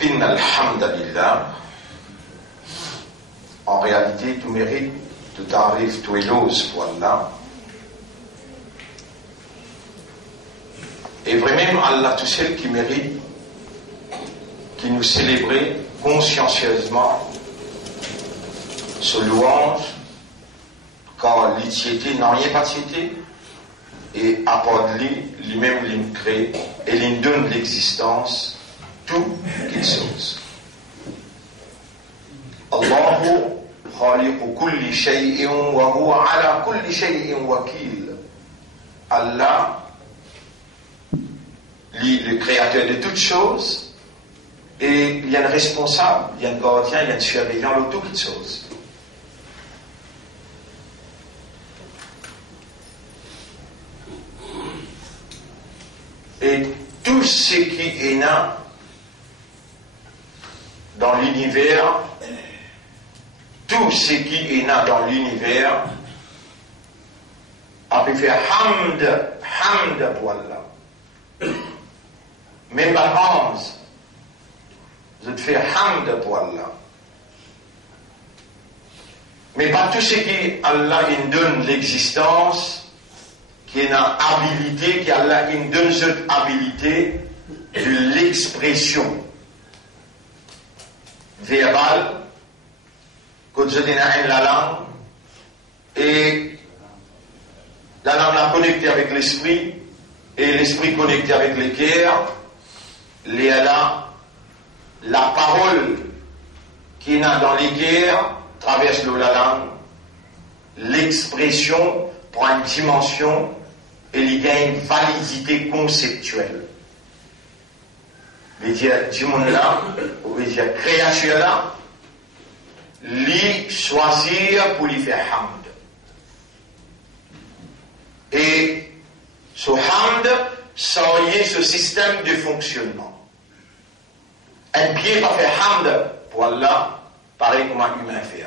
Inna alhamdulillah. En réalité, tout mérite, tout arrive, tout éloge pour Allah. Et vraiment, Allah, tout seul qui mérite, qui nous célébrait consciencieusement ce louange, quand l'itiété n'a rien pas tiété, et apporte lui-même l'im crée, et l'im donne l'existence, tout qu'il chose. Allahu khaliqu kulli shay'in wa huwa ala kulli shay'in wakil. Allah, le créateur de toutes choses, et il y a un responsable, il y a un gardien, il y a un surveillant de toutes choses. Et tout ce qui est là dans l'univers, tout ce qui est là dans l'univers, a pu faire hamd pour Allah. Même pas Hans, je te fais hamd pour Allah. Mais pas tout ce qui Allah il donne l'existence, qui est une habilité, qui Allah il donne cette habilité de l'expression verbale, que je donne la langue, et la langue l'a connectée avec l'esprit, et l'esprit connecté avec le cœur, la parole qui est dans les cœurs traverse la langue, l'expression prend une dimension et il y a une validité conceptuelle. veut dire du monde là, veut dire créature là, lui choisir pour lui faire hamd. Et ce hamd, ça y est ce système de fonctionnement. Un pied va faire hamd pour Allah, pareil comme un humain fait.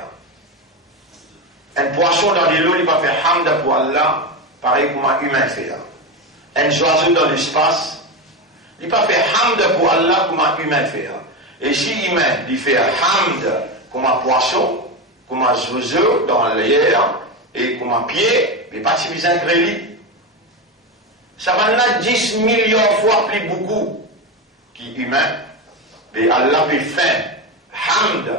Un poisson dans l'eau, il va faire hamd pour Allah, pareil comme un humain fait. Un oiseau dans l'espace, il va faire hamd pour Allah comme un humain fait. Et si humain, il fait hamd comme un poisson, comme un oiseau dans l'air, et comme un pied, il pas suffisant que lui. Ça va là 10 millions de fois plus beaucoup qui humain. Mais Allah fait fin. Hamd.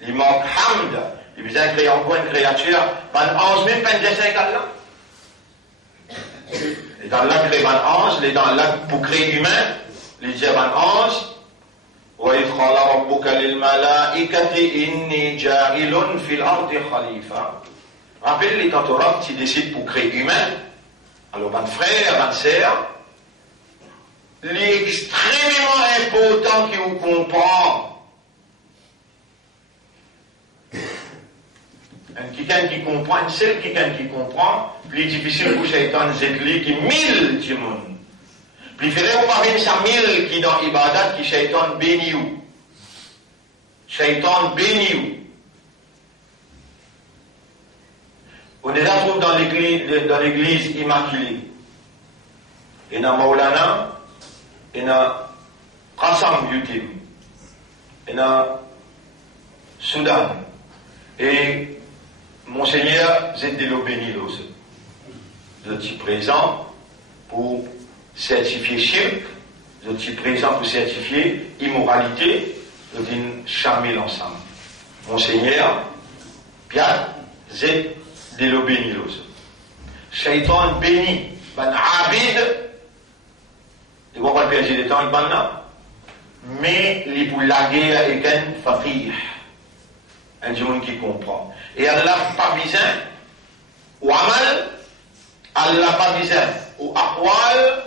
Il manque hamd. Il besoin de créer encore une créature. Van 11 000 peines d'essai qu'Allah. Et dans Allah crée Van 11, les dans Allah pour créer humain, il dit Van 11. وإذ قال ربك للملائكة إني جاعل في الأرض خليفة. Rappelez-les quand au Rabb, tu décides pour créer humain. Alors, mon frère, mon sœur, l'extrêmement important qui vous comprend. Quelqu'un qui comprend, c'est quelqu'un qui comprend, plus difficile pour Shaitan, c'est lui qui mille du monde. Plus ferré, on parle de ça mille qui dans Ibadat, qui Shaitan béni ou. Shaitan béni ou. On est là dans l'église immaculée. Il y a Maulana, il y a Qassam Yutim, il y a Soudan. Et Monseigneur Zedelo Benilos. Je suis présent pour certifier shirk, je suis présent pour certifier immoralité, je dis charmer l'ensemble. Monseigneur Pierre Zed de l'obénilos. Shaitan béni, ban abid, il ne va pas perdre le temps, il va là, mais il pour la guerre et qu'un faqih, un monde qui comprend. Et Allah pas besoin, ou amal, Allah pas besoin, ou aqwal,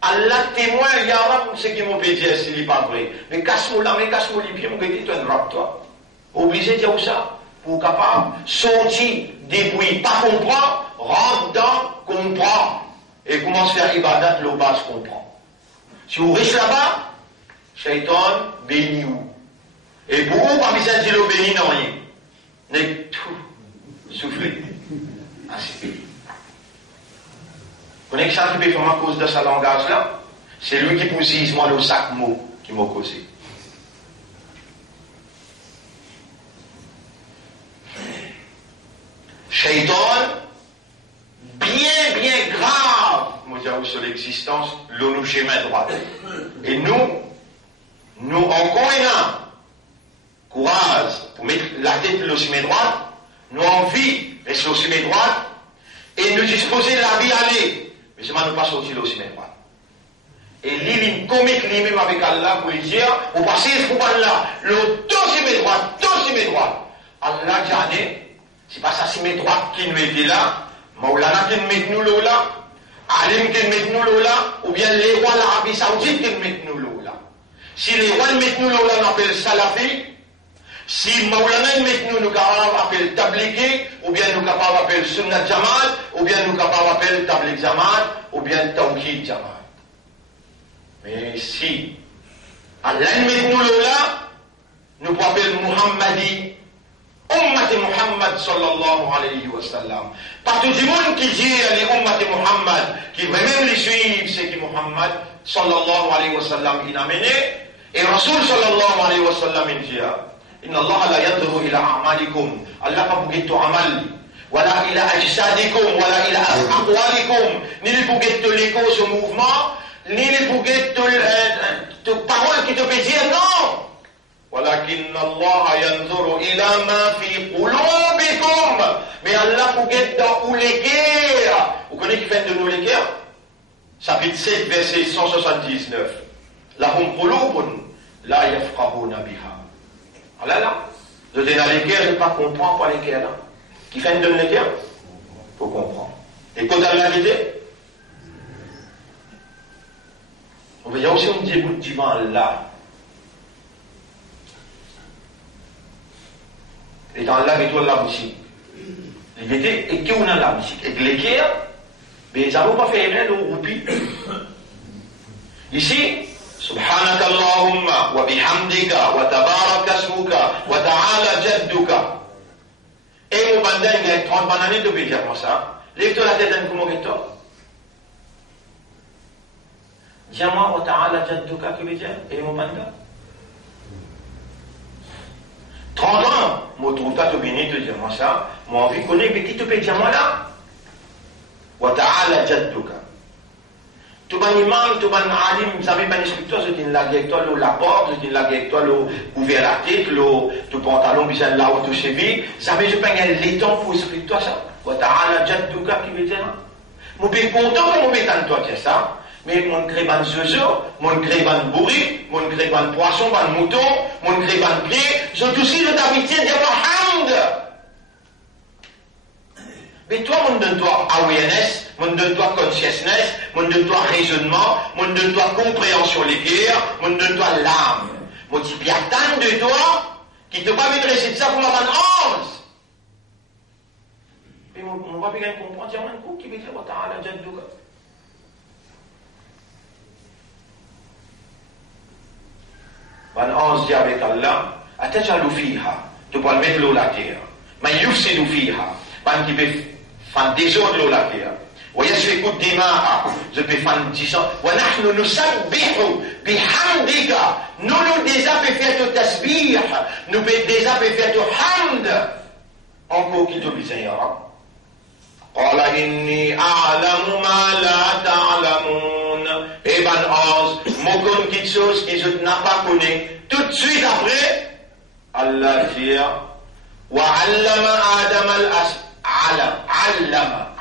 Allah témoin, il y a ce qui m'ont dit s'il n'est pas vrai. Mais casse-moi là, mais casse-moi les pieds, mon gars, tu es un rap, toi. Obligé de dire ça. Pour capable sortir depuis pas comprendre, rentre dans comprend et commence à faire ibadat le bas comprend. Si vous restez là-bas, Shaitan béni vous. Et pour vous, parmi ça, dit le béni non rien. N'est tout soufflé. Ainsi. Vous connaissez que ça qui peut faire à cause de ce langage-là? C'est lui qui pousse moi le sac mot qui m'a causé. l'existence, l'on chemin droit. Et nous encore un courage pour mettre la tête le chemin droit, nous envie de rester au chemin droit, et nous disposer de la vie aller. Mais c'est nous pas sortir le chemin droit. Et l'île comique lui-même avec Allah pour dire, vous passez ce là, le dos chemin droit. Allah dit, c'est pas ça chemin droit qui nous est là, Maulana qui nous met nous là, Alim qui nous met nous là, ou bien les rois de l'Arabie Saoudite qui nous met nous là. Si les rois mettent nous là, on appelle Salafi. Si Maulana met nous capables d'appeler Tabliki, ou bien nous capables d'appeler Sunnat Jamaat, ou bien nous capables d'appeler Tablik Jamaat, ou bien Tawhid Jamaat. Mais si Allah met nous là, nous pouvons appeler Muhammadi, Ummati Muhammad sallallahu alayhi wa sallam. Par tout le monde qui dit les Ummati Muhammad, qui vraiment les suivent, c'est qui Muhammad sallallahu alayhi wa sallam il a mené, et Rasul sallallahu alayhi wa sallam il dit, Inna Allah la yadru ila a'malikum, Allah pas pour tout amal, wala ila ajsadikum, wala ila aqwalikum, ni pour tout l'écho ce mouvement, ni pour toute parole qui te peut dire non. ولكن الله ينظر إلى ما في قلوبكم. Mais Allah pour guetter dans où les guerres. Vous connaissez qui fait de nous les guerres? Chapitre 7, verset 179. Lahum qulubun la yafqahuna biha. Allah là, je dis dans les guerres, je ne pas comprendre pas les guerres là. Qui fait de nous les guerres? Faut comprendre. Et quand Allah dit, on va y avoir aussi un petit bout de divan là. Et dans la méthode de la musique, il était, et qui on a la musique? Et les guerres, mais ça ne va pas faire rien de roupi. Ici, Subhanaka Allahumma wa bihamdika wa tabaraka asmuka wa ta'ala jadduka. Et mon bandin, il y a 30 bananes de dire comme ça. Lève-toi la tête d'un coup, mon guetteur. Dis-moi wa ta'ala jadduka, qui veut dire? Et mon bandin? 30 ans, moi, trouve pas tout béni de dire moi ça. Moi, envie de connaître, mais qui te peut dire moi là? Wa ta'ala jadduka. Tout ban imam, tout ban alim, vous savez, ban instructeur, c'est une lague avec toi, la porte, c'est une lague avec toi, ouvert la tête, tout pantalon, puis là, où tout cheville. Vous savez, je peins l'étang pour expliquer toi ça. Wa ta'ala jadduka, qui veut dire? Moi, bien content, moi, bien tant toi, c'est ça. Mais mon crée ban zozo, mon crée ban bourri, mon crée ban poisson, ban mouton, mon crée ban pied, je aussi le d'habitude de hamd. Mais toi, mon donne-toi awareness, mon donne-toi consciousness, mon donne-toi raisonnement, mon donne-toi compréhension les guerres, mon donne-toi l'âme. Mon petit piatan de toi, qui te va m'adresser de ça pour ma ban 11. Mais mon va bien comprendre, il y a un coup qui veut dire, ta'ala jadduka. Ban 11 dit avec Allah, atajalu fiha, tu peux le mettre l'eau la terre. Mais yufsidu fiha, ban qui peut faire désordre l'eau la terre. Wa yasfiku dima'a, je peux faire disant, wa nahnu nusabbihu bihamdika, nous déjà peut faire tout tasbih, nous déjà peut faire tout hamd. Encore qui te dit, ya Rab. Qala inni a'lamu ma la ta'lamun. Et ban 11, mon comme quelque chose que je n'ai pas connu. Tout de suite après, Allah dit, wa allama Adam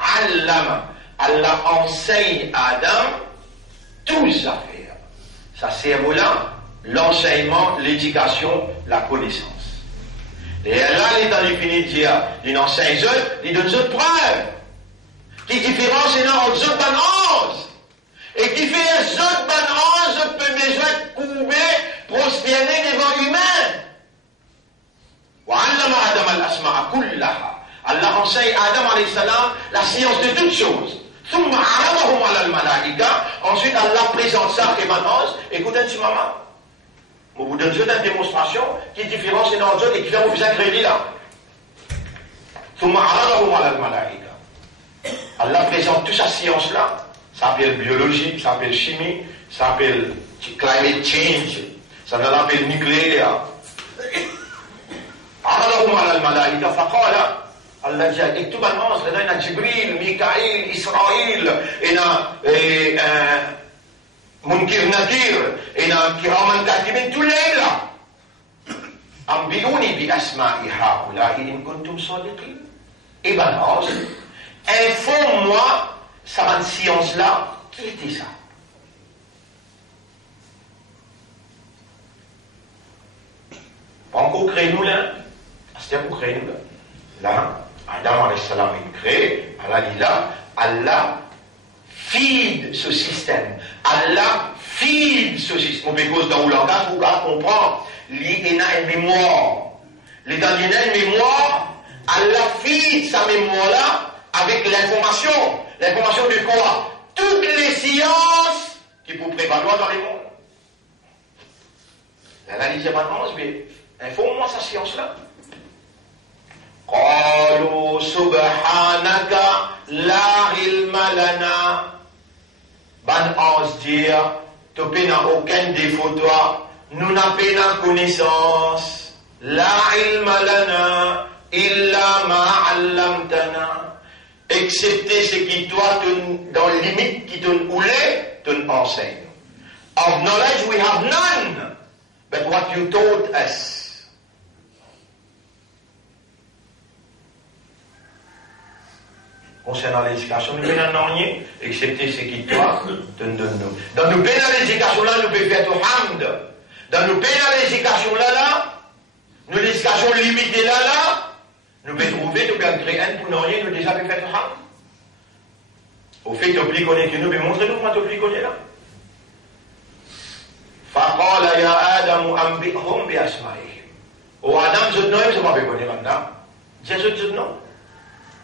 allama. Allah enseigne Adam tous les affaires. Ça c'est là, l'enseignement, l'éducation, la connaissance. Et là, il est dans l'infini de dire, il enseigne eux, il donne eux preuves. Qui différence est dans eux ban 11. Et qui fait un autre ban 11 peut besoin de couper, prosterner devant humain. وعلم آدم الأسماء كلها. Allah enseigne Adam alayhi salam la science de toutes choses. ثم عرضهم على الملائكة. Ensuite Allah présente ça et ban 11. Écoutez un petit maman. Au bout d'un jeu d'une démonstration qui différence est dans eux et qui fait au visage crédit là. ثم عرضهم على الملائكة. Allah présente toute sa science là. Ça s'appelle biologie, ça s'appelle chimie, ça s'appelle climate change, ça s'appelle nucléaire. عرضهم على الملائكة فقال Allah dit, et tout le monde, il y a Jibril, Mikaïl, Israël, il y a Munkir Nakir, il y a Kiraman Katibin, tous les là. Ambiuni bi asma'i ha'ula'i in kuntum sadiqin. Et ben non, informe-moi, cette science-là, qui était ça? Pas encore créé nous là, c'est-à-dire pour créer nous là. Là, Adam alayhi salam il crée, Allah dit là, Allah feed ce système. Allah feed ce système. On peut cause dans le langage pour comprendre. Il y a une mémoire. Les dans une mémoire, Allah feed sa mémoire-là avec l'information. L'information de quoi? Toutes les sciences qui peuvent prévaloir dans les mondes. Allah dit, mais informe-moi sa science-là. قالوا سبحانك لا علم لنا. Ban ange dire, tu n'as aucun défaut toi, nous n'avons pas connaissance. La ilma lana illa ma allamtana. Excepté ce qui toi, dans les limites qui te oulait, te enseigne. Of knowledge we have none, but what you taught us. Concernant l'éducation, nous n'avons rien, excepté ce qui toi te donne. Dans nos pays dans l'éducation là, nous pouvons faire tout hamd. Dans nos pays dans l'éducation là, nous l'éducation limitée là, nous pouvons trouver, nous pouvons créer un pour nous rien, nous déjà pouvons faire tout hamd. Au fait, tu oublies qu'on est que nous, mais montrez-nous comment tu oublies qu'on est là. فقال يا آدم أنبئهم بأسمائهم. Oh Adam, je ne sais pas connaître maintenant. Jésus dit non.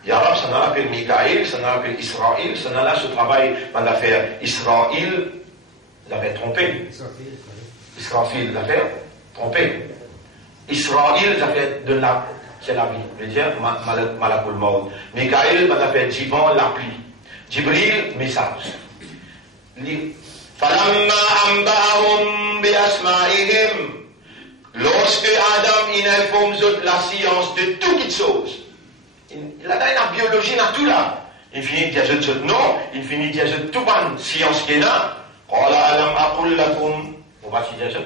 Yarab, ça n'a l'appel Mikaïl, ça n'a l'appel Israël, ça n'a là ce travail, on l'a fait Israël, l'avait trompé. Israël, l'affaire trompé. Israël, ça fait de la, c'est la vie. Je veux dire, malakul maud. Mikaïl, on l'a fait Jivan, l'appli. Jibril, message. Falamma ambahum bi asma'ihim. Lorsque Adam, il informe la science de toutes choses. Il a la biologie, il a tout là. Il finit de dire non, il finit de dire tout bonne science qu'il a. Qala alam aqul lakum. On va dire ça.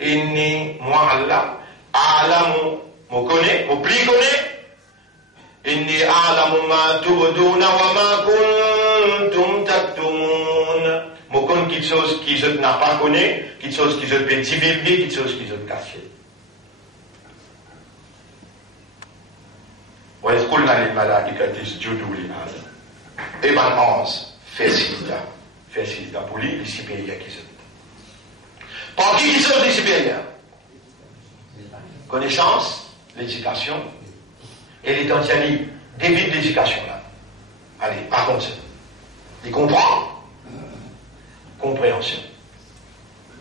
Inni, moi Allah, a'lamu, me connais, me pli connais. Inni a'lamu ma tubduna wa ma kuntum taktumun. Me connais quelque chose qui je n'a pas connu, quelque chose qui je peux divulguer, quelque chose qui je peux cacher. وإذ قلنا للملائكة اسجدوا لآدم. Et ben 11, fais sida pour lui, les supérieurs qui sont. Par qui sont les supérieurs? Connaissance, l'éducation, et les tantianis, début de l'éducation là. Allez, raconte ça. Il comprend? Compréhension.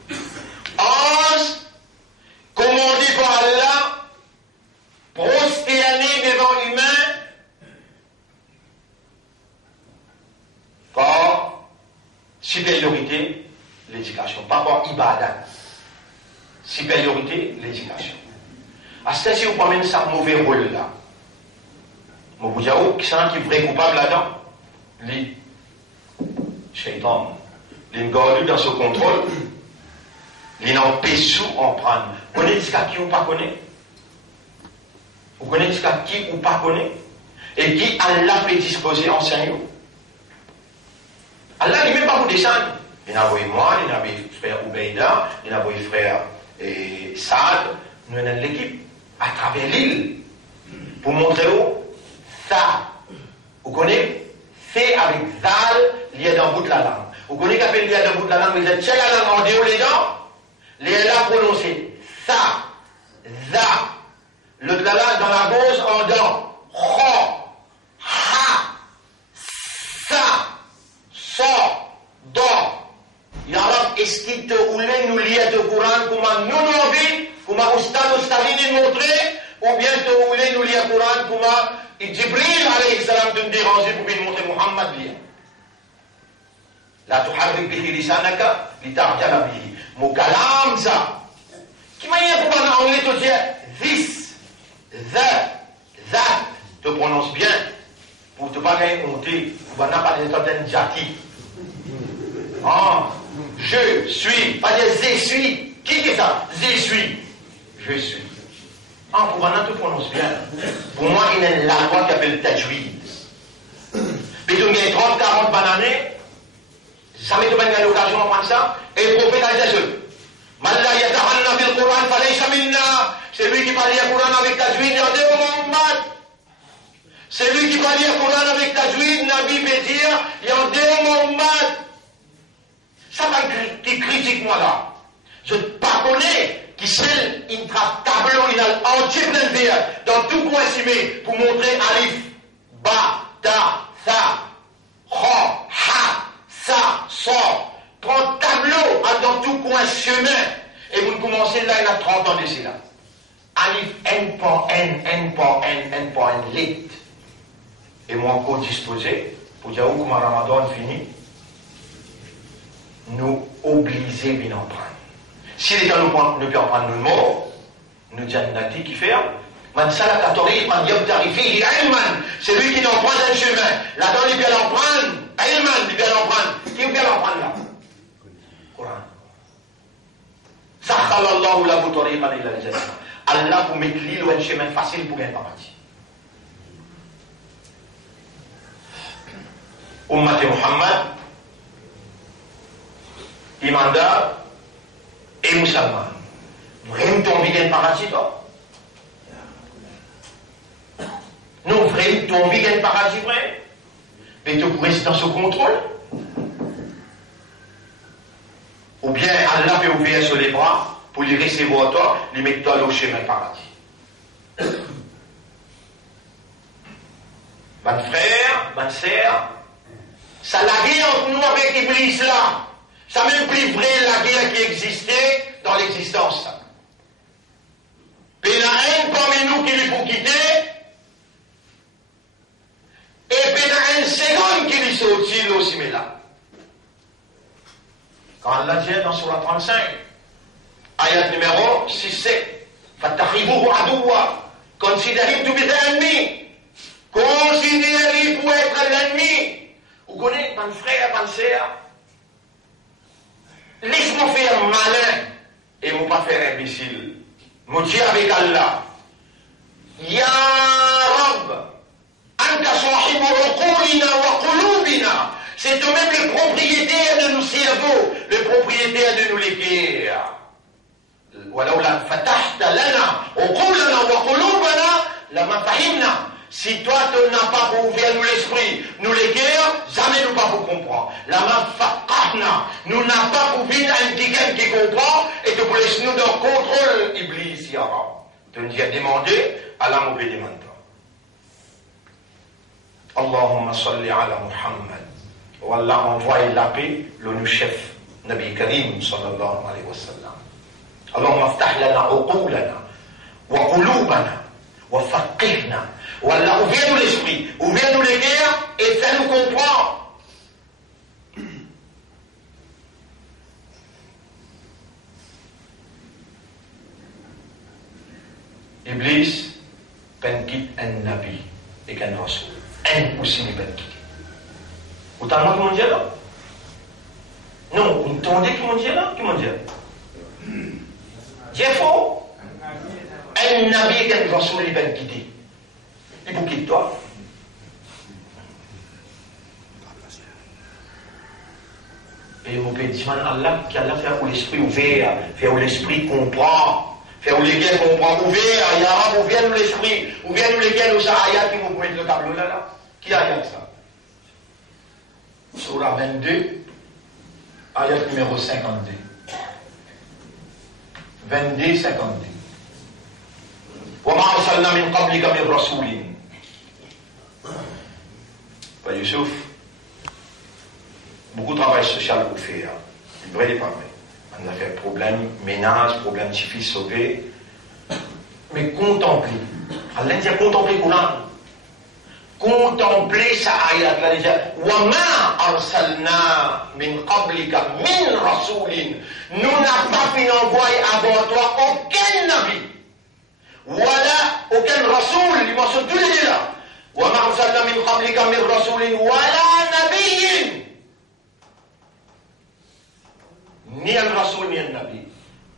11, commandé par Allah, prosterner devant l'humain par supériorité, l'éducation, pas par ibadat. Supériorité, l'éducation. À ce si vous prenez ça mauvais rôle là, mon boudjaou, qui sont qui vrai coupable là-dedans? Les shaitan, les gars dans ce contrôle, les n'empêchent en prendre. Vous connaissez ce qui ou pas connaît? Vous connaissez qui ou pas connaît? Et qui Allah peut disposer en Seigneur? Allah n'est même pas vous descendre. Il y a envoyé moi, il y a envoyé frère Oubeida, il y a envoyé frère Saad. Nous avons l'équipe à travers l'île pour montrer où ça. Vous connaissez? C'est avec Zal lié dans le bout de la langue. Vous connaissez qu'à fait lié dans le bout de la langue, vous êtes chez la langue en déo les dents, les là prononcés. Ça, za. Le de la langue dans la gauche en dents. Ro, ha, sa, so, do. Yarab, est-ce qu'il te voulait nous lire le Coran comme nous envie, comme Ustadini montrer, ou bien te voulait nous lire le Coran comme Jibril alayhi salam te déranger pour bien montrer Muhammad lire. La tuharrik bihi lisanaka litarjala bihi. Mon kalam ça. Qui m'a dit pour en anglais tout dire this, the, that, te prononces bien, pour ne pas gagner honté, on va pas des certaines jati. Ah, je suis, pas dire je suis. Qui est ça? Je suis. Je suis. Ah, pour maintenant, tu prononces bien. Pour moi, il y a une loi qui s'appelle tajwid. Puis tu gagnes 30, 40 bananes, ça m'est donné l'occasion de prendre ça, et le prophète a dit ça. Malla yatahanna bil Qur'an falaysa minna. C'est lui qui parle le Coran avec tajwid, il y a deux Muhammad. C'est lui qui parle le Coran avec tajwid, Nabi peut dire, il y a deux Muhammad. Ça va qui critique moi là. Je ne pas connais qui c'est une tableau, il a entier dans tout coin simé pour montrer alif, ba, ta, sa, ha, ha, sa, so. Prends tableau dans tout coin chemin. Et vous commencez là, il a 30 ans d'ici là. Alif, N pour N, N pour N, N pour N, lit. Et moi encore disposé, pour dire où comment Ramadan finit, nous obliger bien en prendre. Si les gens ne peuvent prendre le mot, nous disons Nati qui fait, man salaka tariqan yabtaghi fihi ilman, c'est lui qui n'en prend un chemin. Là-dedans, il vient l'en prendre, ilman, il vient l'en prendre. Qui vient l'en prendre là? Coran. Sakhalallahu lahu tariqan ila al-jannah. Allah vous met l'île ou un chemin facile pour gagner paradis. Ummat Muhammad, Imanda et musulman. Vraiment ton vie gagner paradis, toi? Non, vraiment ton vie gagner paradis, vrai? Mais tu pourrais rester dans ce contrôle? Ou bien Allah peut ouvrir sur les bras pour lui recevoir toi, lui mettre toi au chemin paradis. Mon frère, ma sœur, ça la guerre entre nous avec Iblis là. Ça même plus vrai la guerre qui existait dans l'existence. Puis il y a un parmi nous qui lui faut quitter, et puis il y a un second qui lui sortit aussi, mais là. Quand Allah dit dans Surah 35, ayat numéro 6-7, Fattakhidhuhu aduwwa, considérez tout bien ennemi, considérez pour être l'ennemi. Vous connaissez, mon frère, ma sœur, laisse-moi faire malin et ne pas faire imbécile. Je dis avec Allah, Ya Rabb, Anta sahibu uqulina wa qulubina. C'est toi-même le propriétaire de nos cerveaux, le propriétaire de nos cœurs. ولولا فتحت لنا عقولنا وقلوبنا لما فهمنا. Si toi tu n'as pas pour ouvrir nous l'esprit, nous les cœurs, jamais nous pas pour comprendre. Lama faqahna, nous n'avons pas pour venir un petit qui comprend et que pour laisser nous dans le contrôle Iblis yara. Tu nous as demandé, Allah m'oublie demande pas. Allahumma salli ala Muhammad. Wallah envoie la paix, le chef, Nabi Karim sallallahu alayhi wa sallam. اللهم افتح لنا عقولنا وقلوبنا وفقهنا ولا ouvre-nous l'esprit, ouvre-nous les cœurs et fais-nous comprendre. Iblis peine quitte un nabi et qu'un rasoul. Impossible peine quitter. Vous t'en qui m'ont dit là? Non, vous entendez qui m'ont dit là? Qui m'ont dit là? C'est faux. Un nabi et un rasoul il peine quitter. Il vous quitte toi. Et vous pouvez dire Allah qui Allah fait où l'esprit ouvert, fait où l'esprit comprend. Faire où les gars comprennent, ouvert, ya Rab, ouvert nous l'esprit, ouvert nous les gars, nous ayat qui vous mettent le tableau là. Qui ayat ça? Surah 22, ayat numéro 52. 22, 52. وما أرسلنا من قبلك من رسول. Youssouf, beaucoup de travail social pour faire. Il devrait y parler. On a fait problème ménage, problème de fils sauvé. Mais contempler. Allah dit contempler le Coran. Contempler sa ayat. Allah dit وَمَا أَرْسَلْنَا مِنْ قَبْلِكَ مِنْ رَسُولٍ. Nous n'avons pas fait envoyer avant toi aucun nabi. Voilà, aucun rasoul. Il mentionne tous les deux là. وَمَا أَرْسَلْنَا مِنْ قَبْلِكَ مِنْ رَسُولٍ وَلَا نَبِيٍّ. Ni un rasoul ni un nabi.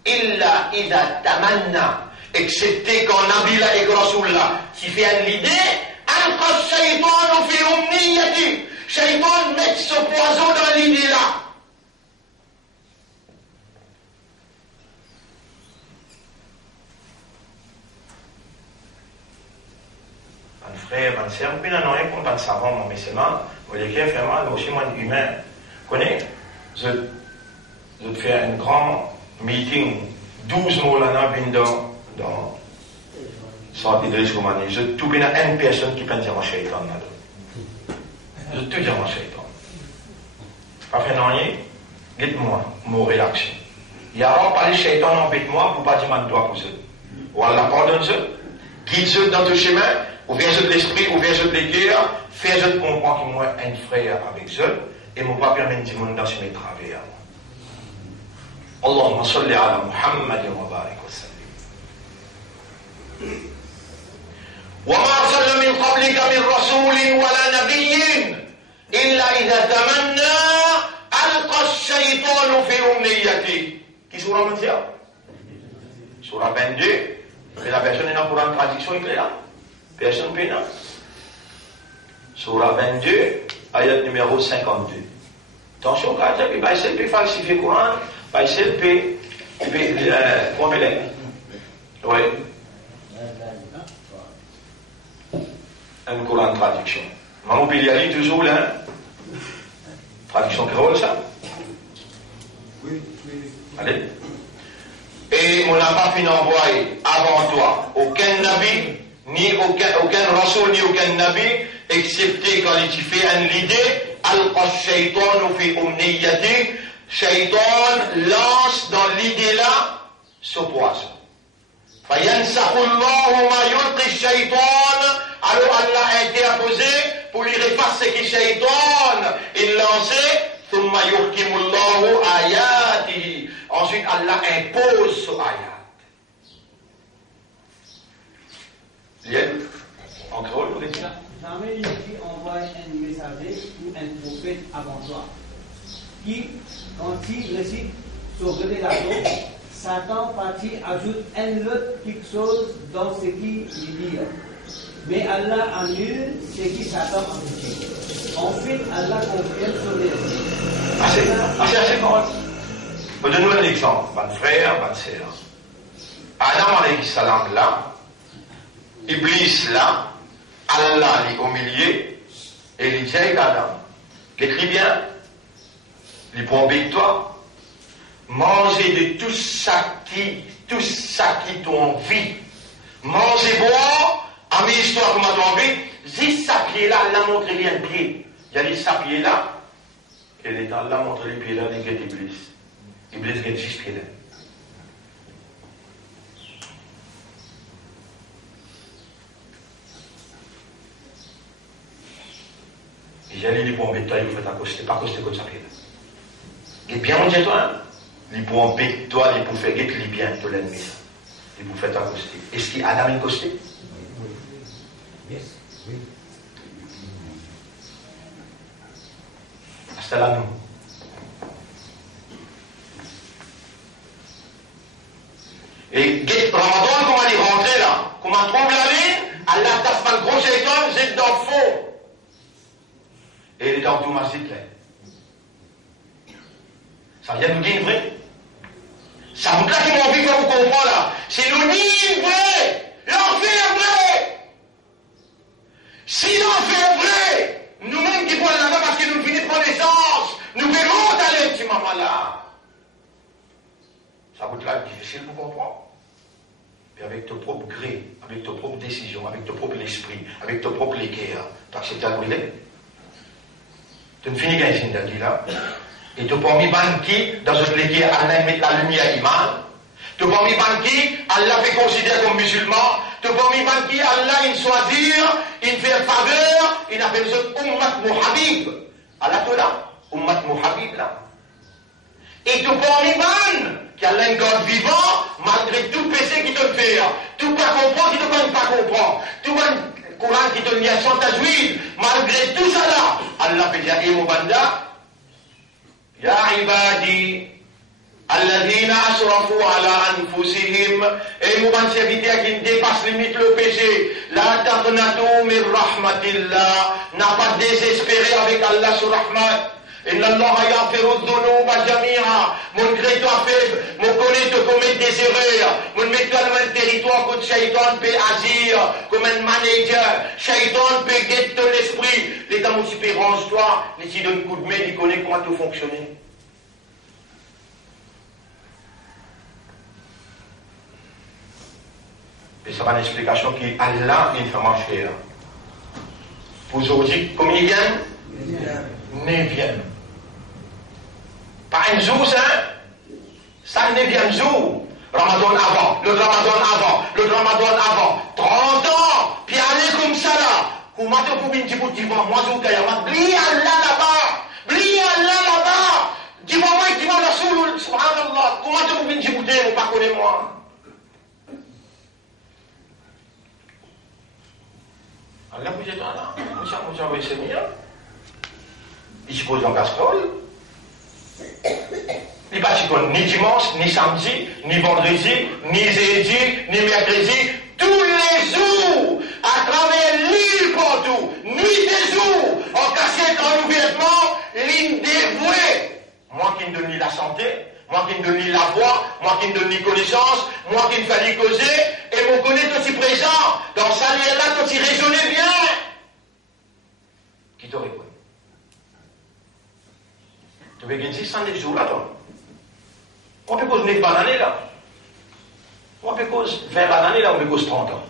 Illa idha tamanna, excepté quand Nabi là et Rasoul là, qui fait l'idée, alqa shaytan fi umniyati. Shaytan met ce poison dans l'idée là. Un frère, un sœur, puis non, il compte un savant, mais c'est mal. Vous voyez qu'il fait mal, aussi moins humain. Vous connaissez? Je fais un grand meeting, 12 mots là, dans Saint Idriss Roumanie. Je tout bien une personne qui pense dire un shaitan là. Je tout dire un shaitan. Pas fait rien, dites-moi, mon réaction. Il y a pas parlé shaitan embête-moi pour pas dire man doigt pour ça. Ou Allah pardonne ça, guide ça dans ton chemin, ouvre ça de l'esprit, ouvre ça de l'équerre, fais ça de comprendre qu'il moi un frère avec ça, et mon pas permettre de dire dans ce mes travers. اللهم صل على محمد وبارك وسلم. وما أرسلنا من قبلك من رسول ولا نبي إلا إذا تمنى ألقى الشيطان في أمنيته. Qui sura maintenant? Sura 22. Mais la personne est là pour une traduction éclairée. Personne n'est là. Sura 22, ayat numéro 52. Attention, quand il va essayer de falsifier le Coran, il va essayer de compiler. Oui. Un Coran traduction. Maman Biliali, toujours là. Traduction créole, ça? Oui. Allez. Et on n'a pas pu envoyer avant toi aucun nabi, ni aucun rasoul, ni aucun nabi, excepté quand il fait une idée. Alqa shaytan fi umniyati. Shaytan lance dans l'idée là ce poison. Fayansahu Allahu ma yulqi shaytan. Alors Allah a interposé pour lui effacer que shaytan il lançait. Thumma yuhkimu Allahu ayatihi. Ensuite Allah impose ce ayat. Lien en créole, vous dites ça? Jamais il envoie un messager ou un prophète avant toi qui, quand il récite son révélation, Satan parti ajoute un autre quelque chose dans ce qu'il dit. Mais Allah annule ce qui Satan a dit. Ensuite, Allah confirme son récit. Assez correct. Je donne un exemple. Mon frère, ma sœur. Adam alayhi salam là, Iblis là, Allah est au milieu, et il dit à Adam, l'écris bien, il prend victoire, mangez de tout ça qui t'ont envie, mangez boire, à mes histoires comme t'ont envie, si ça pied là, Allah montre bien le pied, il y a des pieds là, et l'État Allah montre les pieds là, les gars d'Iblis, Iblis gagne 6 pieds là. J'allais les bons bétails, vous faites accoster, pas accoster comme ça. Et bien, on dit toi, les bons bétails, les pour faire guetter les biens de l'ennemi. Et vous faites accoster. Est-ce qu'il y a Adam accosté? Oui. C'est là nous. Et Ramadan, comment il est rentré là? Comment on trouve la ligne? Allah t'a fait un gros shaitan, vous êtes dans le fond. Et il est dans tout masjid là. Ça vient nous dire vrai. Ça vous plaît qui m'ont envie que vous compreniez là. C'est nous dire vrai. L'enfer vrai. Si l'enfer vrai, nous-mêmes qui prenons là-bas parce que nous finissons de prendre l'essence, nous verrons d'aller un petit moment là. Ça vous plaît difficile pour comprendre. Et avec ton propre gré, avec ton propre décision, avec ton propre esprit, avec ton propre équerre, tu acceptes à brûler. Tu ne finis qu'un signe d'Adi là. Et tu peux mis banqui dans ce légué, Allah met la lumière iman. Tu peux mis banqui, Allah fait considérer comme musulman. Tu peux mis banqui, Allah il choisir, il fait faveur, il appelle ça Ummat Muhabib. Allah tout là, Ummat Muhabib là. Et tu peux mis ban, qu'Allah est God vivant, malgré tout péché qui te fait. Tu peux comprendre, tu ne peux pas comprendre. Tu peux Coran qui te lit à son tajwid, malgré tout ça là, Allah peut dire, et mon banda, Ya ibadi, alladhina asrafu ala anfusihim, et mon banda serviteur qui dépasse limite le péché, la taqnatu min rahmatillah, n'a pas désespéré avec Allah sur rahmat. Inna Allah yaghfiru dhunuba jami'a. Mon créateur faible, mon connaît te commet des erreurs. Mon met dans le territoire que Shaitan peut agir comme un manager. Shaitan peut guetter ton esprit. Les temps où tu peux range-toi, les tu donnes un coup de main, il connaît comment tout fonctionner. Et ça va une explication qui Allah il fait marcher. Pour aujourd'hui, combien ils viennent? 9e. Pas un jour, ça 9e jour. Ramadan avant, le Ramadan avant, le Ramadan avant. 30 ans, puis aller comme ça là. Comment tu peux dire pour dire, moi je vous dis, bli Allah là-bas, bli Allah là-bas. Dis-moi, dis-moi, Rasoul, subhanallah, comment tu peux dire pour dire, vous ne connaissez pas moi. Allah vous dit, là, vous avez essayé. Il se pose en casserole. Il ne va ni dimanche, ni samedi, ni vendredi, ni jeudi, ni mercredi. Tous les jours, à travers l'île partout, nuit et jour, en cassette, en ouvertement, ligne dévouée. Moi qui ne donne ni la santé, moi qui ne donne ni la voix, moi qui ne donne ni connaissance, moi qui ne fais ni causer, et mon connaît aussi présent. Dans sa ligne-là, toi, tu raisonnais bien. Qui te répond? Tu veux gagner 110 jours là-dedans. On peut cause 9 bananes là. On peut cause 20 bananes là, on peut cause 30 ans.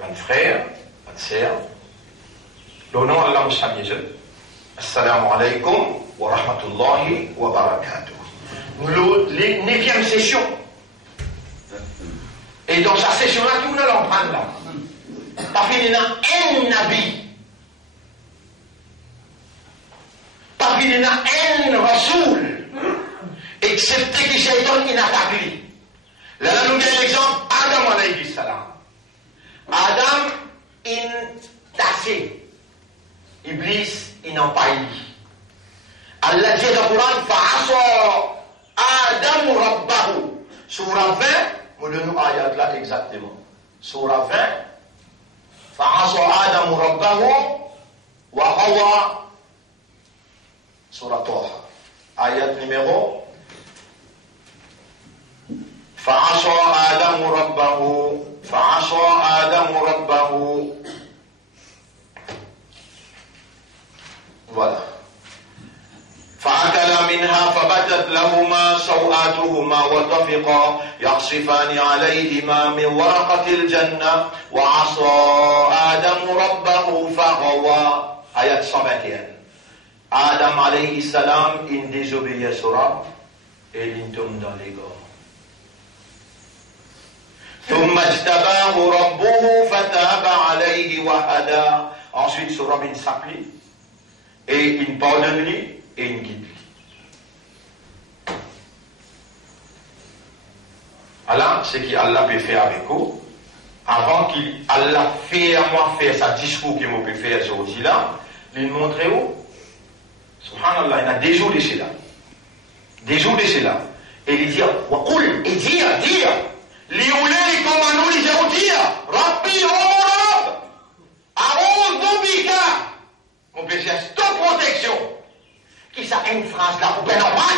Mon frère, ma sœur, le nom Allah Moussamise, Assalamu alaikum wa rahmatullahi wa barakatuh. La 9e session. Et dans sa session-là, tout le monde en prend là. Parce qu'il y a un nabi. Parce qu'il y a un rasoul. Excepté que Shaitan inattaqué. Là, nous donne l'exemple Adam alayhi salam. Adam in tassé. Iblis in empaillé. Allah dit dans le Coran, Fa'asa Adam rabbahu. Surah 20, nous donnons ayat là exactement. Surah 20. فعصى آدم ربه وغوى سورة طه آيات numéro فعصى آدم ربه voilà فأكلا منها فبدت لهما سوآتهما وطفقا يخصفان عليهما من ورقة الجنة وعصى آدم ربه فغوى آيات 121 Adam alayhi salam il désobéit à Surah et il tombe dans les gorges. ثم اجتباه ربه فتاب عليه وهدى. Ensuite Surah il s'applique et il pardonne lui et il guide lui. Alors, ce qu'Allah peut faire avec vous, avant qu'Allah fait à moi faire sa discours qu'il m'a pu faire aujourd'hui là, il montre où, subhanallah, il y a des jours de cela. Des jours de cela. Et il dit, وَقُلْ, et dire, لِيُولَيْ كَمَنُوا لِجَوْدِيَ رَبِّي وَمُرَبْ أَعُوذُ بِكَ. Mon péché, stop protection. Qui ça une phrase là, ou bien normal?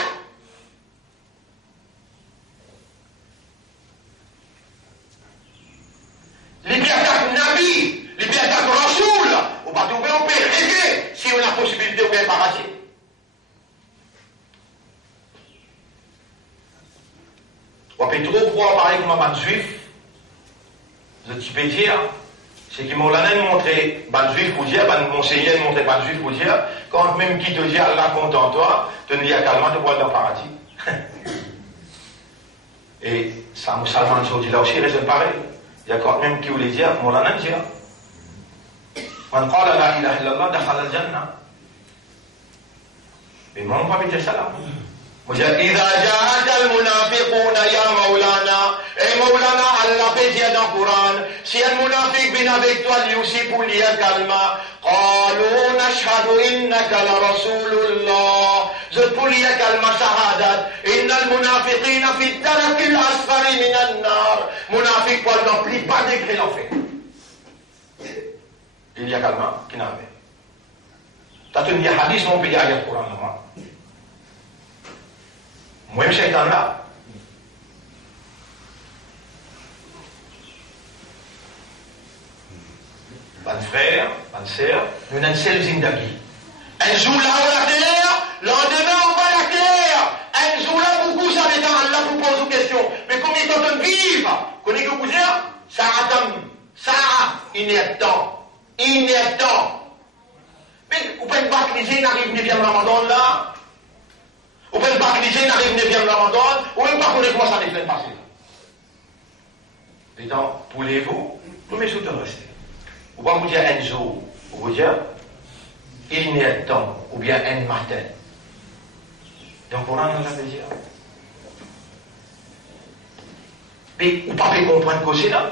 Liberté Nabi, liberté Rasoul, ou pas trouver, on peut rêver si on a la possibilité de faire paradis. On peut trop voir pareil comme un juif, je peux dire, c'est qu'il m'a montré, ban juif pour dire, ban conseiller montré ban juif pour dire, quand même qui te dit Allah compte en toi, te dis à calmement, te vois dans le paradis. Et ça, musulman aujourd'hui là aussi raisonne pareil. Il y a quand même qui voulait dire, Moulana dit, Man qala la ilaha illallah dakhala al-jannah. Mais moi, on ne peut pas dire ça là. إذا جاءك المنافقون يا مولانا et مولانا Allah peut dire dans le Coran si un munafiq vient avec toi lui aussi pour lui calma قالوا نشهد إنك لرسول الله زد pour lui calma شهادات إن المنافقين في الدرك الأسفل من النار منافق pour n'en plus pas degré l'enfer il y a calma qui n'a pas t'as tenu hadith mon pays ayat Coran moi je suis dans là Ban frère, ban sœur, nous avons une seule zindagi. Un jour là on la terre, lendemain on va la terre. Un jour là beaucoup ça dépend Allah vous pose une question. Mais combien de temps on vive? Connaissez-vous que vous dire? Ça attend, ça ineptant. Mais vous pouvez pas cliser n'arrive 9e Ramadan là. Vous pouvez pas cliser n'arrive 9e Ramadan. Ou même pas connaître comment ça n'est pas passé. Et donc, voulez-vous, vous mettez tout le reste. Ou pas vous dire un jour, vous dire il n'y a temps, ou bien un matin. Donc on a un plaisir. Mais vous ne pouvez pas comprendre que c'est là.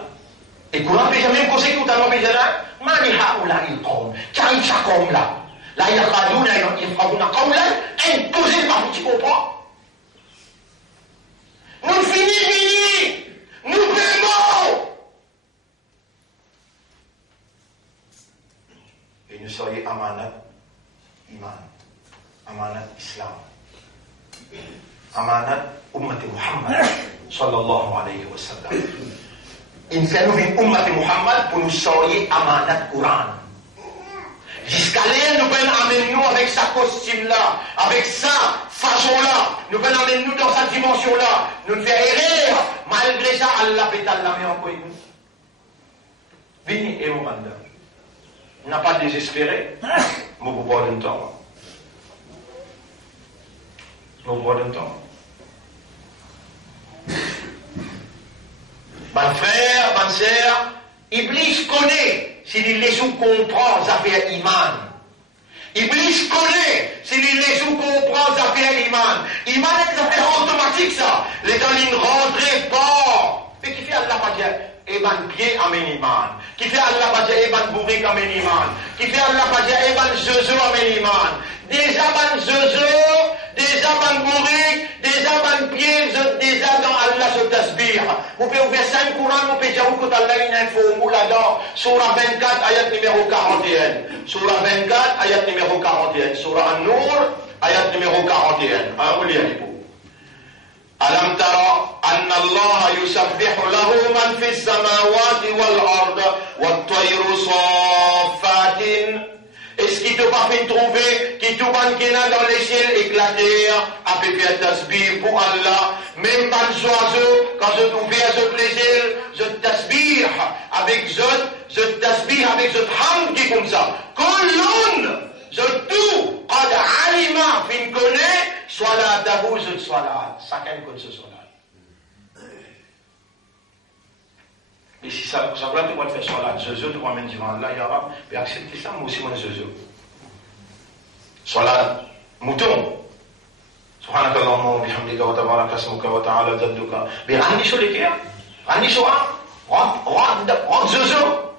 Et qu'on n'a jamais conseillé que vous avez là. Mani haoula il qawm, car il s'accomble là. Là il y a radou, là il y a radou, imposé par vous, tu comprends? Nous finissons, nous paiement. Et nous serions amanat iman, amanat islam, amanat ummati Muhammad sallallahu alayhi wa sallam. Il fait nous une ummati Muhammad pour nous serions amanat Coran. Jusqu'à là, nous pouvons amener nous avec sa costume là, avec sa façon là, nous pouvons amener nous dans sa dimension là, nous nous faire errer. Malgré ça, Allah pétale la main en quoi nous. Vini et mon mandat. N'a pas désespéré, mais vous boire d'un temps. Vous boire d'un temps. Mon frère, ma sœur, Iblis connaît s'il les sous comprend, ça fait iman. Iblis connaît s'il les sous comprend, ça fait iman. Iman est ça fait automatique ça. Les gens ne rentrent pas. Mais qui fait Allah pas dire Eban pied amen iman. Qui fait Allah pas dire Eban bourrique amen iman. Qui fait Allah pas dire Eban zozo amen iman. Déjà ban zozo, déjà ban bourrique, déjà ban pied, déjà dans Allah se tasbih. Vous pouvez ouvrir 5 Coran, vous pouvez dire que Allah a une info là-dedans. Surah 24, ayat numéro 41. Surah 24, ayat numéro 41. Surah An-Nur, ayat numéro 41. Vous lisez. ألم ترى أن الله يسبح له من في السماوات والأرض والطير صافات. Est-ce qu'il t'a pas fait trouver qui tout banquena dans les ciels éclatés a fait faire tasbih pour Allah? Même dans les oiseaux, quand je t'ouvre ce plaisir, je tasbih avec je tasbih avec ce ham qui est comme ça. Kolon, je tout, qad alima, fin connaît, soit d'abou, je sois là. Chacun connaît ce soit là. Et si ça va te faire soit là, je te ramène devant Allah, ya Rab, et accepter ça, moi aussi, moi, je. Soit là, mouton. سبحانك اللهم وبحمدك وتبارك اسمك وتعالى جدك. Mais rends sur les cœurs, rends sur rends zozo,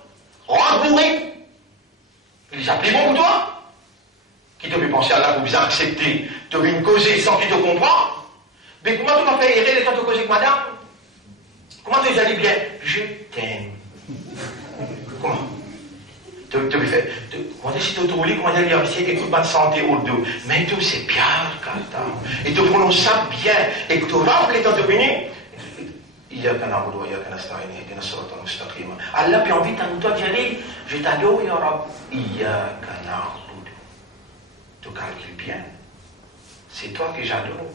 rends bourré. Il s'appelait bon pour toi. Qui te fait penser à Allah pour bien accepter, te fait une causer sans qu'il te comprend. Mais comment tu m'as fait errer les temps de causer avec madame? Comment tu as dit bien? Je t'aime. Comment? Tu fais, comment si tu trouves, comment dire, c'est quelque chose de santé au dos. Mais tout c'est bien, quand et tu prononces ça bien, et que tu rentres les temps de venir. إياك نعبد وإياك نستعين اهدنا الصراط المستقيم. Allah puis envie à toi d'y aller. Je t'adore, ya Rab. إياك نعبد. Tu calcules bien. C'est toi que j'adore.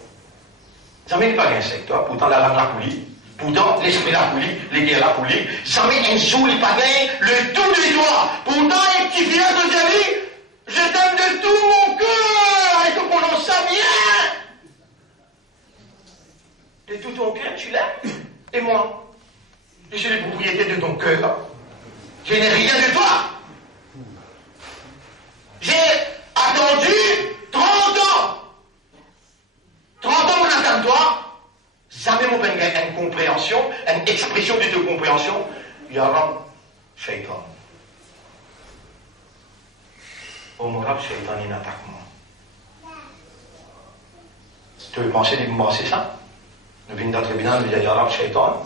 Jamais il pas rien avec toi. Pourtant la langue l'a coulé. Pourtant l'esprit l'a coulé. Les guerres l'a coulé. Jamais un jour il pas gagné le tout de toi. Pourtant un petit vieux de Jali. Je t'aime de tout mon cœur. Et tu prononces ça bien. De tout ton cœur, tu l'aimes. Et moi, je suis le propriétaire de ton cœur. Je n'ai rien de toi. J'ai attendu 30 ans. 30 ans une expression de ta compréhension, il y aura shaitan. Au morab, shaitan, il attaque moi. Tu veux penser de moi, c'est ça? Nous venons dans le tribunal, il y a shaitan.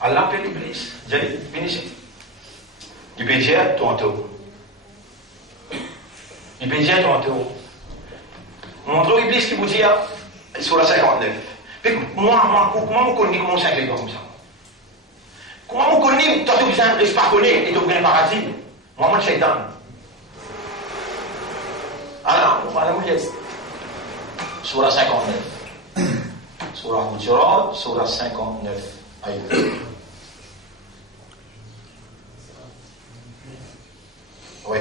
Allah appelle l'Iblis. Viens ici. Il peut dire ton tour. Il peut dire ton tour. Montre l'Iblis qui vous dit sur la 59. Moi, comment vous connaissez comment ça arrive comme ça? Comment vous connaissez, toi tu ne reste pas connu et tu viens paradis? Moi, je suis shaitan. Alors, voilà, vous êtes. Sur la 59. Sur la Hujurat, sur la 59. Aïe. Oui.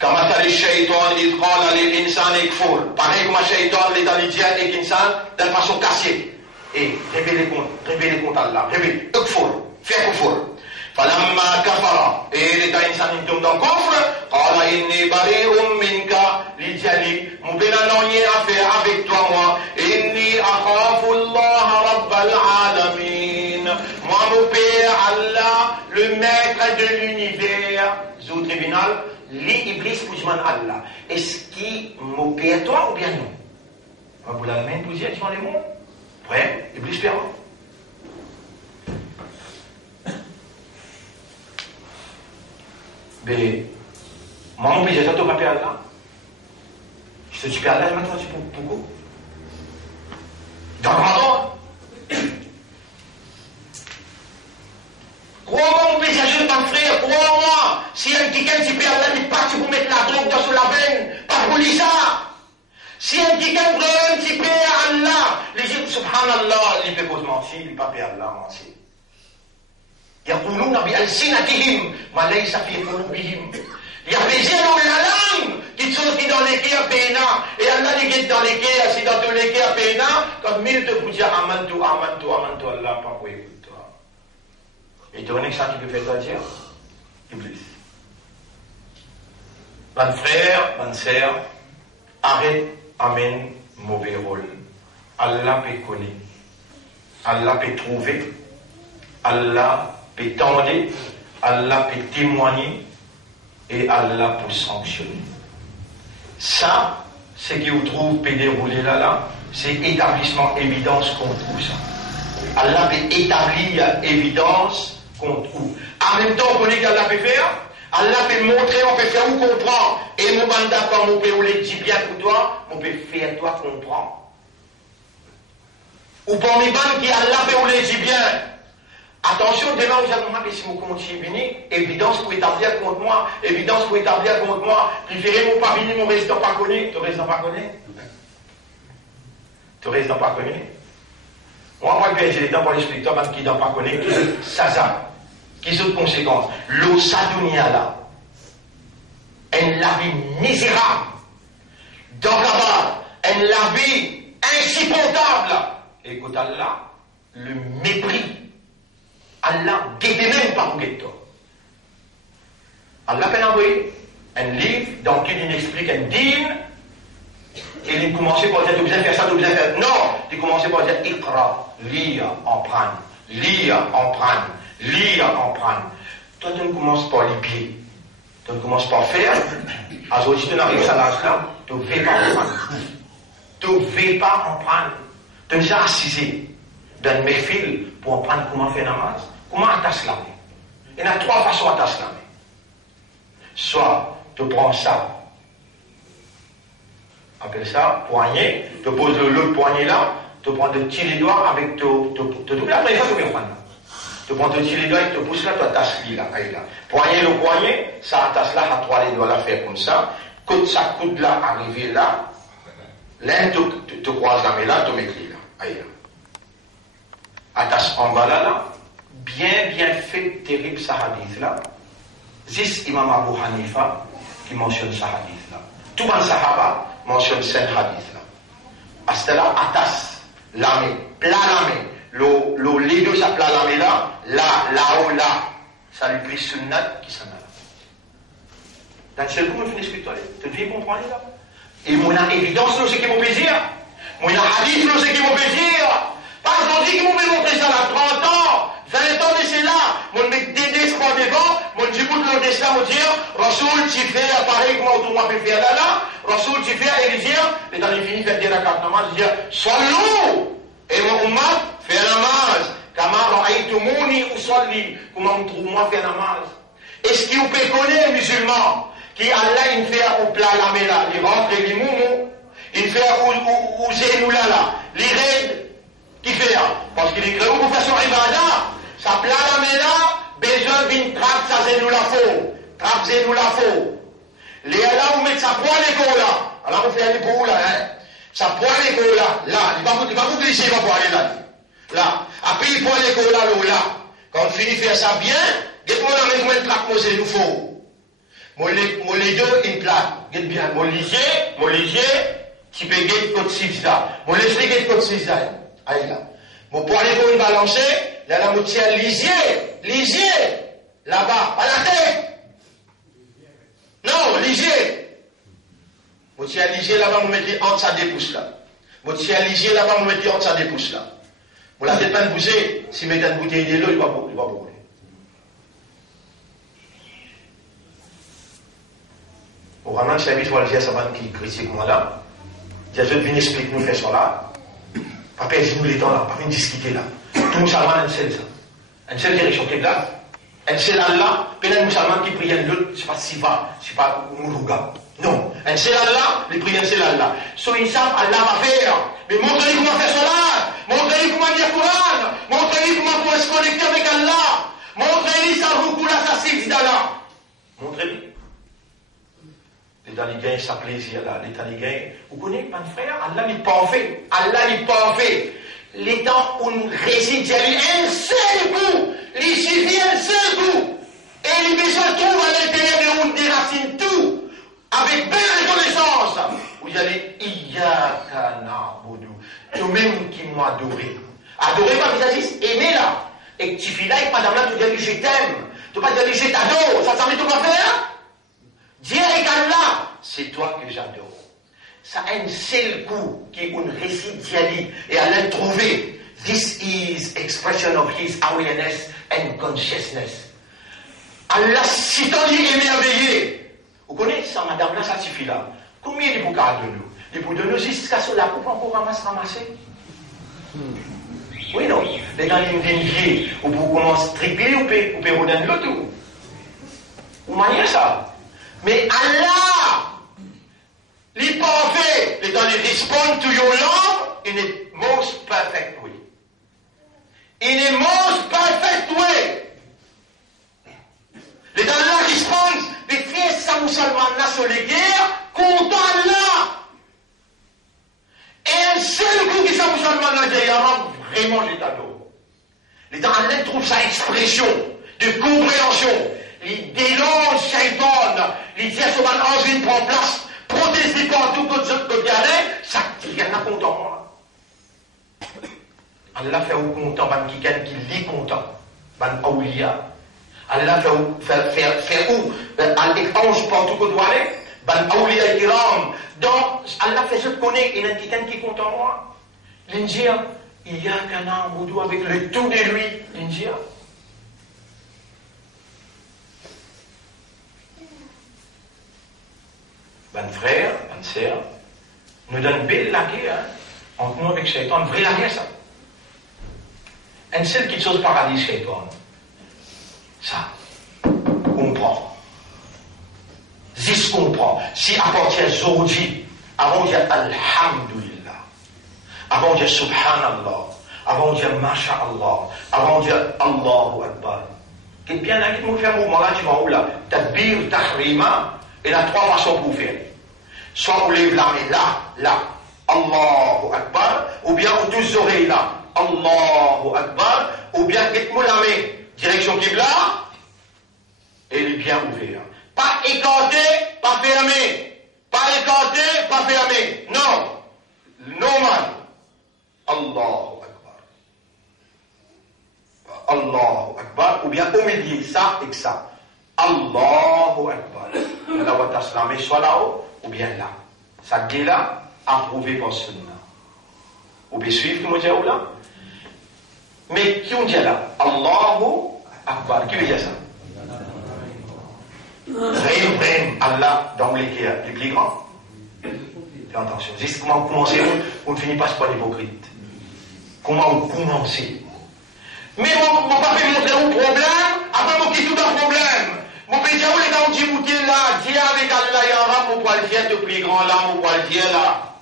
كمثل الشيطان إذ قال للإنسان اكفر. Pareil comme un shaitan, les dans les dieux et l'insan d'une façon cassée. Et révélez contre Allah. Révélez. Ekfur. Fais kufur. فلما كفر. Et les insan ils tombent dans le coffre. قال إني بريء منك. لجلي. مبين non rien à faire avec toi moi. إني أخاف الله رب العالمين. Moi mon père Allah, le maître de l'univers. Au tribunal. L'Iblis Poujman Allah. Est-ce qu'il m'opère toi ou bien non? Vous la main, vous y êtes dans les mondes? Vrai? Iblis perd. Mais, moi, mon père, toi, tu vas perdre Allah. Je te dis perdre Allah, maintenant, tu peux beaucoup. Dans le Ramadan. Crois-moi, mon père, je t'en frère, crois-moi. Si un quelqu'un qui perd Allah, il part, tu peux mettre la drogue dans la veine, pas pour ça. Si un quelqu'un prend un petit peu Allah, les gens, subhanallah, il peut pas mentir, il ne peut pas perdre Allah, mentir. يقولون بألسنتهم ما ليس في قلوبهم. Il y a des gens dans la langue qui sont dans les cœurs pénants. Et Allah dit dans les cœurs, si dans tous les cœurs pénants, comme mille te vous dire amantu, Allah, pas pour écouter toi. Et tu connais que ça qui peut faire toi dire? Iblis. Mon frère, mon sœur, arrête, amène mauvais rôle. Allah peut connaître. Allah peut trouver. Allah peut tendre. Allah peut témoigner. Et Allah peut sanctionner. Ça, ce qui vous trouve peut dérouler là, c'est établissement évidence contre tout ça. Allah peut établir évidence contre tout. En même temps, on connaît qu'Allah peut faire. Allah peut montrer, on peut faire ou comprendre. Et mon mandat, quand on peut ou les dire bien pour toi, on peut faire toi comprendre. Ou pour mes bandes qui Allah peut ou les dire bien. Attention, demain, vous allez me si vous continuez, évidence pour établir contre moi, évidence pour établir contre moi, préférez mon pas venir, mon résident pas connu, tu résident pas connu? Tu résident pas connu? Moi, moi, j'ai les dents pour l'expliquer, toi, qui n'ont pas connu, ça, qui sont conséquences. L'eau sadounia là, elle la vie misérable, dans la barre, elle la vie insupportable. Écoute Allah, le mépris. Allah guette même pas pour guette. Allah peut envoyer un livre dans lequel il explique un dîme et il commence par dire tu dois faire ça, tu dois faire. Non, il commence par dire Iqra, lire, en prendre, lire, en prendre, lire, en prendre. Toi, tu ne commences pas les pieds. Tu ne commences pas à faire. À ce tu n'arrives à l'âge-là, tu ne veux pas en prendre. Tu ne veux pas en prendre. Tu ne as assisé d'un méfil pour en prendre comment faire namaz. Comment attacher la main? Il y a trois façons d'attacher la main. Soit tu prends ça, appelle ça poignet, tu poses l'autre poignet là, tu prends de tirer les doigts avec la première fois tu peux prendre. Tu prends de tirer les doigts et tu pousses là, tu attaches là, là. Poignet le poignet, ça attache là, à trois les doigts là, faire comme ça. Coude ça, coude là, arriver là. L'un tu croises la main là, tu mets là, là. Attache en bas là. Bien fait, terrible ce hadith-là. C'est Imam Abu Hanifa qui mentionne ce hadith-là. Tout le Sahaba mentionne ce hadith-là. À ce là, attache la main, plat la main. Les deux, ça plat la main là, là. Ça lui prie sunnat qui s'en a. Dans ce coup, on finit spirituel. Tu deviens comprendre là. Et mon évidence, c'est qui mon plaisir. Mon hadith, c'est qui mon plaisir. Parce entendu qu'ils m'ont montré ça là, 30 ans, 20 ans de cela, mon mec dédé ce pas devant, mon du bout de l'Odessa, mon dire, Rasoul, tu fais pareil comme on m'a fait faire là, Rasoul, tu fais, et il dit, et dans les finis, faire dire la carte namaz, il dit, Salou, et mon ummat, fait namaz, Kama ra'aytumuni usalli, comment on trouve moi faire namaz. Est-ce qu'il vous peut connaître, musulman, qui Allah, il fait au plat la mela, il rentre les moumou, il fait au zénoula là, il raide, qui fait, parce qu'il est créé pour faire son ibada, ça plat la mela, besoin d'une trappe, ça zénoula faux, trappe zénoula faux. Les là, vous mettez sa poêle l'école là, alors vous faites les pour là, hein, sa poêle l'école là, il va vous glisser, il va pour aller là. Là, après il prend l'école là, quand on finit de faire ça bien, dites-moi là, combien de trappes c'est nous faut. Mon les deux, une plaque, dites bien, mon lisier, tu peux gagner code 6 là, mon lisier gagner code 6 là, aïe là. Mon poil pour une balancer, là, la moitié lisier, là-bas, à la tête. Non, lisier. Moitié lisier là-bas, vous mettez entre ça des pouces là. Moitié lisier là-bas, vous mettez entre ça des pouces là. Vous l'avez pas de bouger, si vous mettez une bouteille de l'eau, il va brûler. Au Raman, c'est habitué à dire ça va qui critique moi là. Il y a d'autres qui viennent expliquer nous faire ça là. Pas perdre nous les temps là, pas venir discuter là. Tout musulman, un seul ça. Une seule direction qui est là. Un seul Allah, puis un musulman qui prie un autre, c'est pas Siva, c'est pas Mourouga. Non. Un seul Allah, les prières un seul Allah. So ils savent Allah va faire. Mais montrez-lui comment faire cela. Montrez-lui comment dire Coran. Montrez-lui comment pouvoir se connecter avec Allah. Montrez-lui sa roue là, sa six d'Allah. Montrez-lui. Les Taligains, ça plaisir là. Les Taligains, vous connaissez, mon frère, Allah n'est pas en fait. Allah n'est pas en fait. Les temps où on réside, il y a un seul coup. Il suffit un seul coup. Et les besoins trouvent à l'intérieur de où on déracine tout. Avec belle reconnaissance. Où il y a les Iyaka na'budu. Toi-même qui m'as adoré. Adoré, pas vis-à-vis, aimé là. Et que tu files là, et que madame là, tu dis, je t'aime. Tu vas pas dire, je t'adore. Ça s'en met tout quoi faire? Dieu est Allah. C'est toi que j'adore. Ça a un seul coup qui est une récit d'Yali. Et elle a trouvé. This is expression of his awareness and consciousness. Allah, si t'en dit émerveillé. Vous connaissez ça, madame là, ça suffit là. Combien de boucards de nous? Les bouts de nous jusqu'à cela pour encore ramasser? Oui, non. Les gars, ils me disent, ou pour commencer à triper, ou pour rouler de l'autre. Vous maniez ça. Mais Allah, il parfait, les gars, ils respond to your love in a most perfect way. In a most perfect way. Les gars, là, répondent, les frères, ça musulmans là sur les guerres, content Allah. Et un seul coup qui ça musulmans là, vraiment, je t'adore. Les gars, là, trouvent sa expression de compréhension. Il dénonce Shaitan, il dit à ce moment ange prend place, protesté partout côté aller, ça il y en a content moi. Allah fait au content, ban qui lit content, ban awliya. Allah fait où ange partout côté aller, ban awliya kiram. Donc Allah fait ce connaître, il y a quelqu'un qui est content moi. L'india, il y a qu'un amoudou avec le tout de lui, l'india. Ben frère, ben sœur, nous donne belle la guerre, hein, entre nous avec Shaitan, une vraie la guerre, ça. Un seul qui chose paradis, Shaitan. Ça, comprend. Zis comprend. Si appartient Zodi, avant de dire Alhamdulillah, avant de dire Subhanallah, avant de dire Masha'Allah, avant de dire Allahu Akbar. Qu'est-ce bien là, qui me fait un mouvement là, tu vas où là? Tabir, tahrima. Il y a trois façons pour faire. Soit on lève la main là, Allahu Akbar, ou bien on touche les oreilles là, Allahu Akbar, ou bien dites-moi la main, direction Qibla, et elle est bien ouverte. Pas écarté, pas fermé. Pas écarté, pas fermé. Non. Normal. Allahu Akbar. Allahu Akbar, ou bien au milieu, ça et ça. Allahu Akbar. La wata slamé soit là-haut, ou bien là. Ça dit là, approuvé par Sunna. Ou bien suivre, comme on dit là. Mais qui on dit là? Allahu Akbar. Qui veut dire ça? Vraiment, Allah, dans les cas les plus grands. Fais attention. C'est comment vous commencez, on ne finit pas par l'hypocrite. Comment vous commencez? Mais mon papa fait montrer un problème, après mon qui tout un problème. Mon père dit, où les gens dit, vous là, dis avec Allah, il y a un pour pouvoir le faire de plus grand là, pour pouvoir le dire là.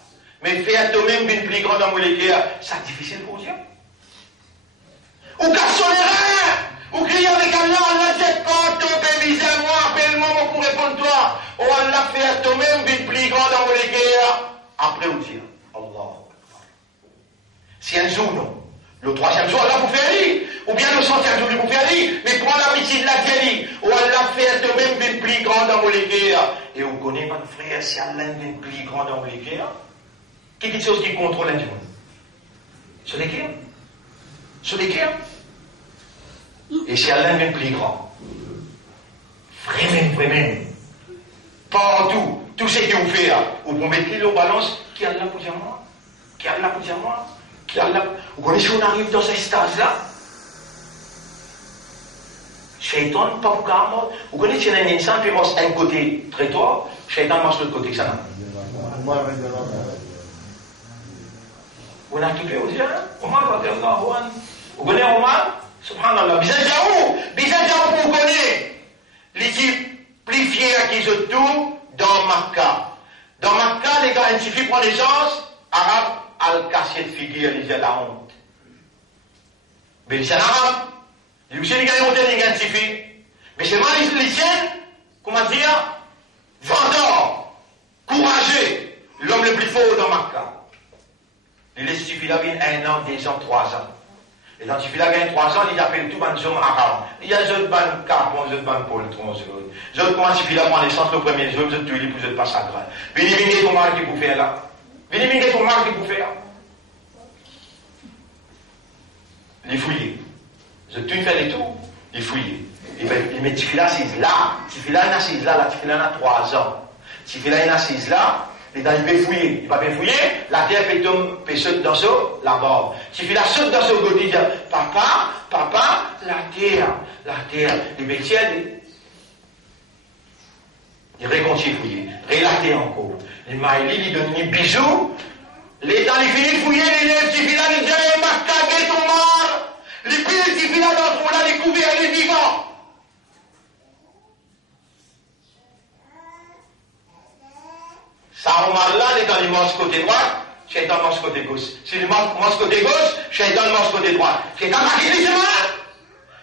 Mais faire toi-même une plus grande dans les cas, c'est difficile pour Dieu. Ou cassonner rien, ou crier avec Allah, Allah dit, quand tu peux viser moi, appelle-moi pour répondre toi. Ou Allah faire toi-même une plus grande dans les cas. Après, vous dire, Allah. Si un jour, non. Le troisième jour, Allah vous fait rire. Ou bien le centième jour, il vous fait rire. Mais prends l'habitude de la télé. Ou Allah fait de même une plus grande dans les guerres. Et vous connaissez, mon frère, si Allah est une plus grande dans les guerres, quelle chose qui contrôle un monde? C'est les guerres. C'est les guerres. Et si Allah est une plus grande, vraiment, partout, tout ce que vous faites, vous pouvez mettre le balance, qui Allah pour dire moi? Qui Allah pour dire moi? Vous connaissez, on arrive dans ce stage-là. Shaitan, pas pour carrément. Vous connaissez, il y a un instant, puis un côté traitoire, Shaitan marche de l'autre côté que ça n'a. Vous n'avez tout fait aussi, hein? Omar, vous connaissez Omar? Subhanallah. Bizarre, vous connaissez l'équipe plus fière qui se trouve dans Makkah. Dans Makkah, les gars, il suffit de prendre les gens arabes. Al-Kassir de figure, il y a la honte. Mais c'est l'arabe. Il y a des gars qui identifient. Mais c'est moi, les siens, comment dire, vendeur, courageux, l'homme le plus fort dans Makkah. Il est suffit là, 1 an, 2 ans, 3 ans. Et quand il suffit là, 3 ans, il appelle tout le monde arabe. Il y a des autres bandes carbone, des autres bandes Paul, des autres, comment il suffit là, prendre l'essence le premier jour, vous êtes tous les vous êtes pas sacrés. Venez, comment il vous fait là? Venez, comment il vous fait. Les fouiller. Je tout fait les tours, les fouiller. Il met Tifila assise là, Tifila est assise là, Tifila a 3 ans. Tifila est assise là, il va fouiller. Il va bien fouiller, la terre peut sauter dans ce, là-bas. Tifila saute dans ce côté, il dit, papa, la terre, il met tienne. Il réconcilie fouiller, relater encore. Il m'a dit, il donne des bisous. Les temps, il finit de fouiller, les lèvres, Tifila, il dit, m'a cagé ton mort. Les pieds, Tifila, dans ce fond-là, les couverts, les vivants. Ça, on m'a là, les temps, il mange côté droit, Shaitan mange côté gauche. S'il mange côté gauche, Shaitan mange côté droit. Shaitan pas qui dit, c'est moi.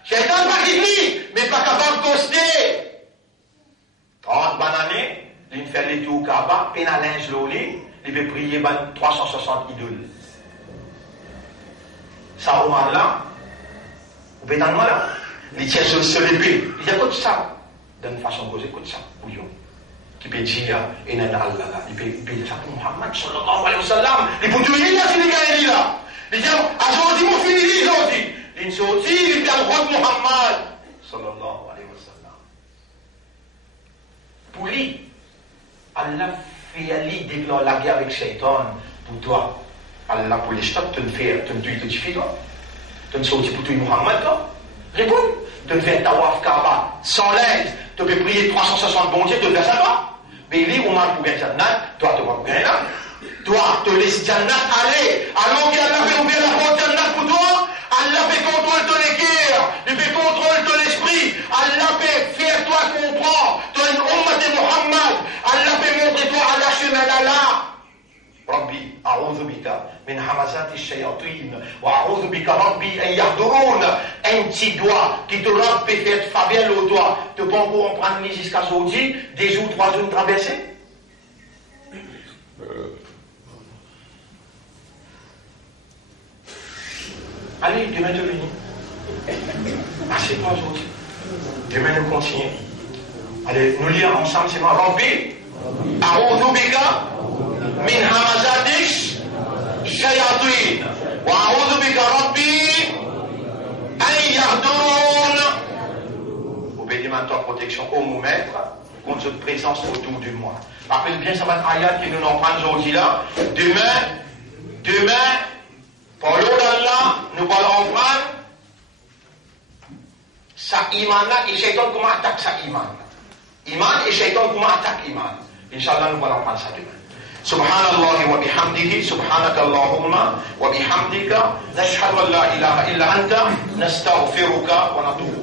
Shaitan pas qui dit, mais pas capable de coster. 30 bananes, il fait les tours au Kaaba, peine à linge l'oli, il veut prier 360 idoles. Ça, on m'a là, vous pouvez dans moi là, il tient sur l'épée. Il dit, écoute ça, d'une façon posée, écoute ça, bouillon. Qui peut dire, et n'a Allah là, il peut dire ça pour Muhammad, sallallahu alayhi wa sallam, il peut dire, il y a des gars là. Il dit, à ce moment-là, mon fini, il sorti. Il sorti, il dit, le roi de Muhammad, sallallahu alayhi wa sallam. Pour lui, Allah fait aller déclarer la guerre avec Shaitan pour toi. Allah pour les stop, tu ne fais, tu ne tues toi. Tu ne sortis pour tuer Muhammad toi. Réponds. Tu ne fais tawaf Kaaba sans l'aide. Tu peux prier 360 bons dieux, tu ne fais ça pas. Mais lui, on m'a pour gagner Jannat, toi, tu vas pour gagner là. Toi, tu laisses Jannat aller. Alors qu'Allah fait ouvrir la porte Jannat pour toi, Allah fait contrôler ton équerre, il fait contrôler ton esprit, Allah fait faire toi comprendre, tu es une ummat de Muhammad, Allah fait montrer toi à la chemin d'Allah. Rabbi, a'udhu bika min hamazati shayatin, wa a'udhu bika Rabbi an yahdurun. Un petit doigt qui te rend peut faire faveur le doigt, te pas encore en prendre jusqu'à aujourd'hui, 2 jours, 3 jours de traverser. Allez, demain de venir. Ah, c'est pas aujourd'hui. Demain nous continuons. Allez, nous lire ensemble, c'est moi. Rabbi, a'udhu bika min hamazati shayatin, wa a'udhu bika Rabbi an yahdurun. Vous pouvez demander ta protection au mon maître contre cette présence autour de moi. Rappelez bien ça va ayat qui nous en prend aujourd'hui là. Demain, par l'eau d'Allah, nous allons prendre sa iman là, et Shaitan comment attaque sa iman. Iman et Shaitan comment attaque iman. Inch'Allah, nous allons parler ça demain. Subhanallah wa bihamdihi, subhanaka Allahumma wa bihamdika, nashhadu an la ilaha illa anta, nastaghfiruka wa natubu